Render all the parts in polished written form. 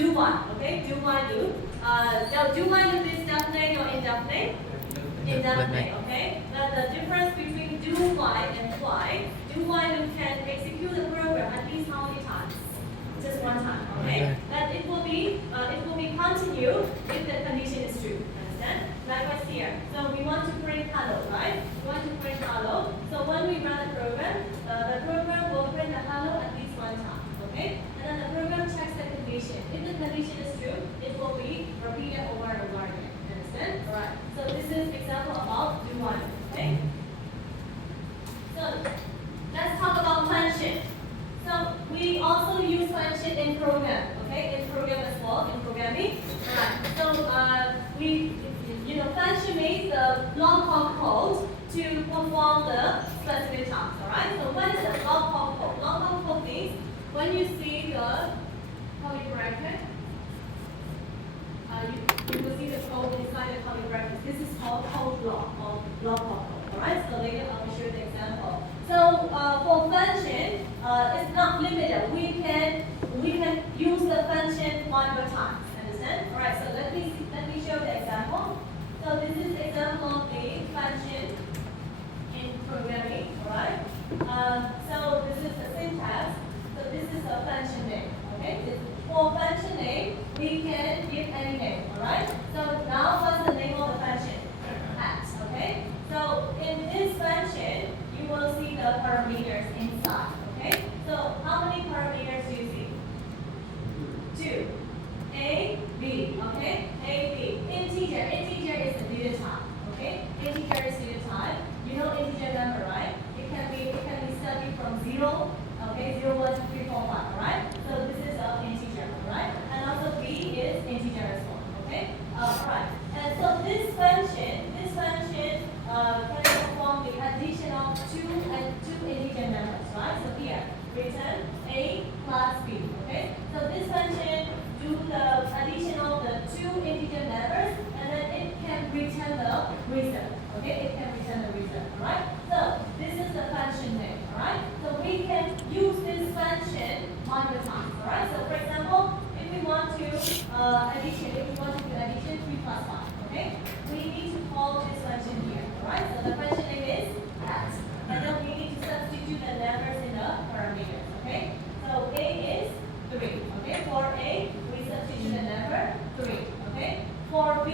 do while, okay? Do while loop. The do while loop is definite or indefinite? Indefinite, okay? But the difference between do while and while, do while loop can execute the program at least how many times? Just one time, okay? But it will be continued if the condition is true. Understand? Likewise here. So we want to print hello, right? We want to print hello. So when we run the program will print the hello at least one time, okay? And then the program checks the condition. If the condition is true, it will be repeated over and over again. Understand? All right. So this is example about do while, okay? So let's talk about function. So we also use function in program, okay? In program as well, in programming. Alright. So function makes the long form code to perform the specific task. Alright. So what is the long form code? Long form code means when you see the curly bracket, you will see the code inside the curly bracket. This is called code block or long form code. Alright. So later I will show the example. So for function, it's not limited. We can use the function multiple times. Understand? All right. So let me show the example. So this is example of the function in programming. All right. So this is the syntax. So this is the function name. Okay. For function name, we can give any name. All right. So now what's the name of the function? At. Okay. So in this function, you will see the parameters inside, okay? So how many parameters do you see? 2. A, B, okay? A, B. Integer is a data type, okay? Integer is data type. You know integer number, right? It can be started from 0, okay? 0, 1, 2, 3, 4, 5, alright? So this is an integer, alright? And also B is integer as well, okay? Alright. And so this function can perform the addition of two integer numbers, right? So here, return A plus B, okay? So this function do the addition of the two integer numbers, and then it can return the result, okay? It can return the result, alright? So this is the function name, alright? So we can use this function multiple times, alright? So for example, if we want to do addition 3 plus 5, okay? We need to call this function here, alright? So the function name is at. And then we need to substitute the numbers in the parameters, okay? So A is 3, okay? For A, we substitute the number 3, okay? For B,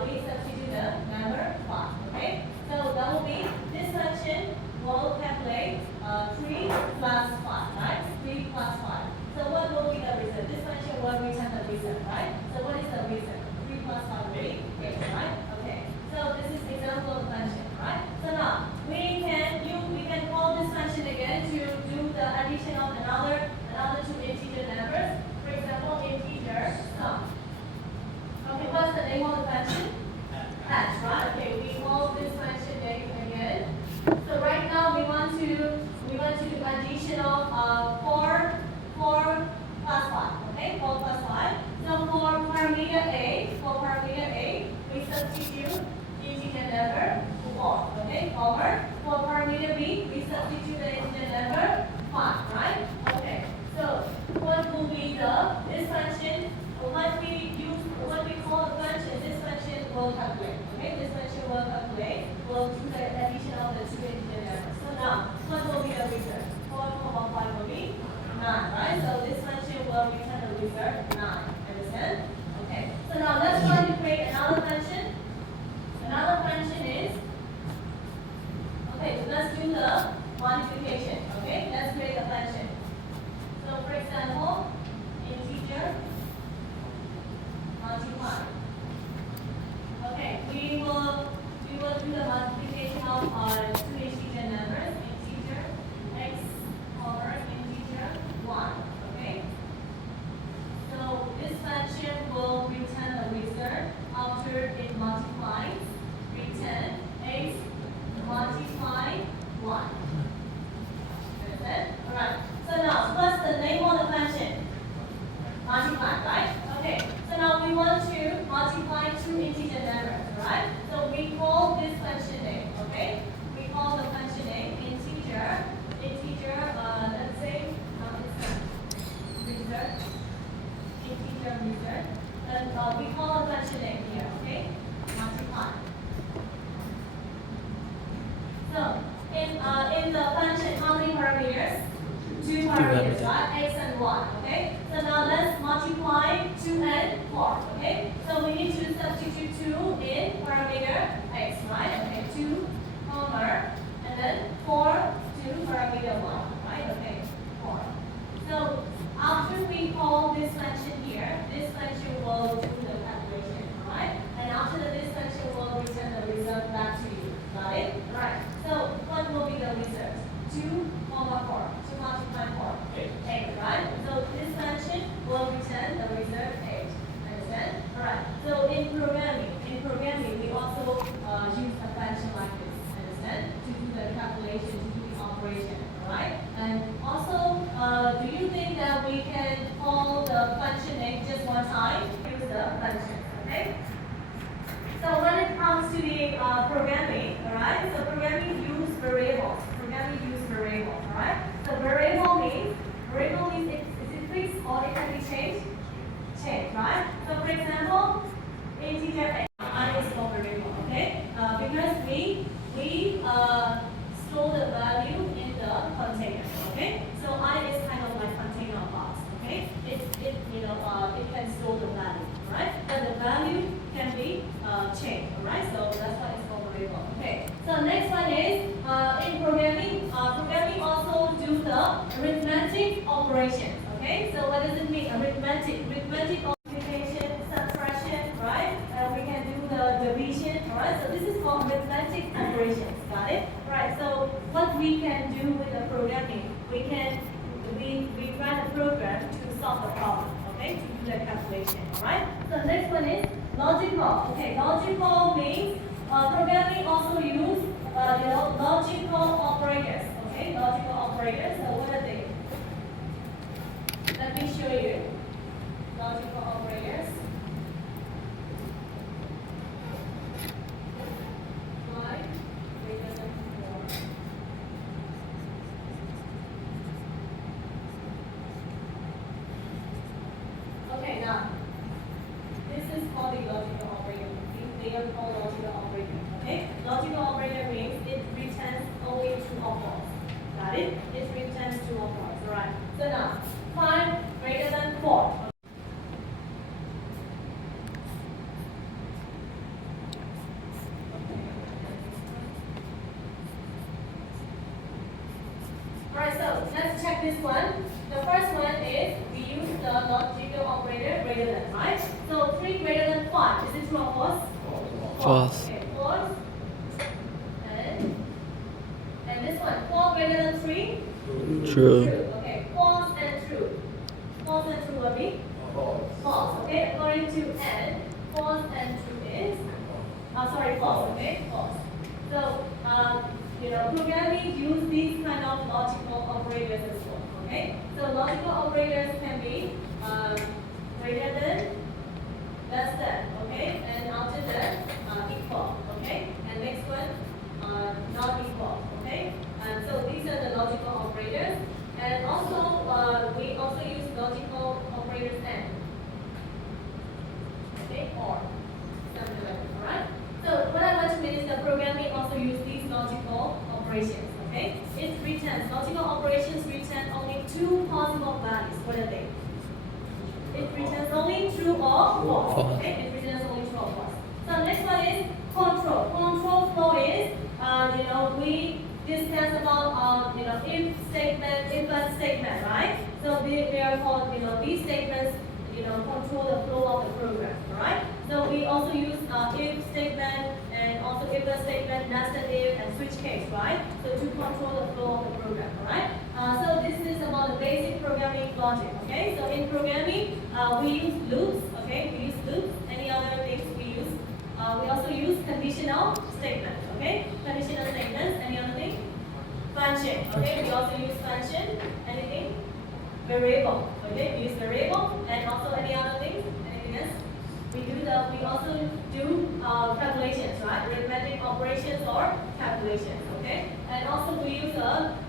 we substitute the number 5, okay? So that will be, this function will calculate 3 plus 5, right? 3 plus 5. So what will be the result? This function will return the result, right? So what is the result? 3 plus 5 will be 8, right? Okay. So this is example of function, right? So now we can call this function again to do the addition of another two integer numbers. For example, integer sum. Okay, what's the name of the function? At, right? Okay, we call this function name again. So right now we want to do addition of 4 plus 5. Okay, 4 plus 5. So for parameter A, we substitute integer number 4. Okay, over. For parameter B, we substitute the integer number 5, right? Okay. So what will be this function? What we call the function, this function will calculate. Okay, this function will calculate. Will do the addition of the two integer numbers. So now, what will be the result? 4, 5 will be 9, right? So this function will return the result 9. Understand? Okay. So now let's try to create another function. Another function is, okay, so let's do the multiplication. Okay, let's create a function. So for example, integer multiply. Okay, we will do the multiplication of our two integer numbers, integer x over integer 1. Okay. So this function will return the result after it multiplies. Return x multiply 1. parameters, right? X and Y, okay? So now let's multiply 2 and 4, okay? So we need to substitute 2 in parameter X, right? Okay, 2, comma, and then 4 to parameter 1, right? Okay, 4. So after we call this function here, this function will do the calculation, right? And after this function will return the result back to you. Got it? Right. So what will be the result? 2, 4. 2 multiplied 4. 8, right? So this function will return the result 8. Understand? Alright. So in programming, we also use a function like this. Understand? To do the calculation, to do the operation. Alright? And also, do you think that we can call the function name just one time? Use the function. Okay? So when it comes to the programming, alright? So programming use variables. Alright? So variable means is it fixed or it can be changed? Changed, right? So for example, integer I is called variable, okay? Because we store the value in the container, okay? So I is kind of like container box, okay? It can store the value, right? But the value can be changed, alright? So that's why it's called variable. Okay. So next one is in programming. Programming also do the arithmetic operations. Okay. So what does it mean? Arithmetic multiplication, subtraction, right? We can do the division. Alright. So this is called arithmetic operations. Got it? Right. So what we can do with the programming, we write a program to solve the problem. Okay, to do the calculation. Alright. So next one is logical. Okay, logical means programming also use logical operators. Okay, logical operators. So what are they? Let me show you. Logical operators. Y greater than 4. Okay, now this is called the logical operator. They are called logical operator. Okay? Logical operator means it returns only true or false. Got it? It returns true or false. Alright. So now 5 greater than 4. Alright, so let's check this one. The first one is we use the logical operator greater than, right? So 3 greater than 5. Is it true or false? False. Okay, false. And this one, 4 greater than 3? True. Okay, false and true. False and true will be? False. Okay, according to N, false and true is? False. Okay, false. So, programming use these kind of logical operators as well. Okay, so logical operators can be greater than, less than. Okay, and after that, equal. Okay, and next one, not equal. Okay, and so these are the logical operators. And also, we also use logical operators and. Okay, or something like that. Alright. So what I want to mean is that programming also use these logical operations. Okay, it returns logical operations return only 2 possible values. What are they? It returns only true or false. Okay, it returns only true or false. So next one is control. Control flow is we discuss about if statement, if else statement, right? So they are called these statements control the flow of the program, right? So we also use if statement and also if else statement, nested if and switch case, right? So to control the flow of the program, right? So this is about the basic programming logic, okay? So in programming, we use loops, okay? We use loops. Any other things we use? We also use conditional statements, okay? Conditional statements. Any other thing? Function, okay? We also use function. Anything? Variable, okay? We use variable. And also any other things? Anything else? We also do calculations, right? Arithmetic operations or calculations, okay? And also we use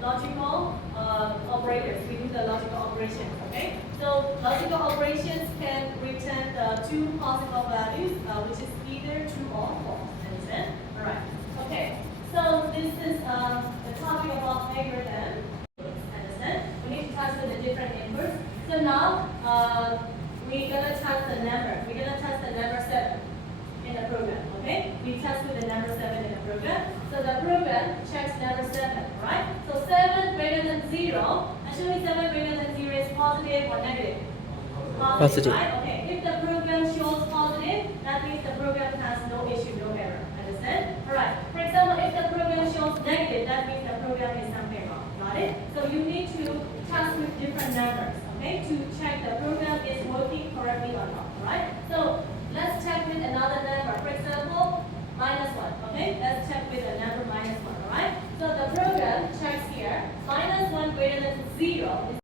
logical operators. We use the logical operations, okay? So logical operations can return the 2 possible values, which is either true or false. Understand? All right. Okay. So this is the topic about algorithm. Understand? We need to touch the 0, actually 7 greater than 0 is positive or negative? Positive. Right? Okay. If the program shows positive, that means the program has no issue, no error. Understand? Alright. For example, if the program shows negative, that means the program is something wrong. Got it? So you need to test with different numbers, okay, to check the program is working correctly or not. Alright? So let's check with another number. For example, -1. Okay? Let's check with the number -1. Alright? So the program checks here, -1 greater than 0 is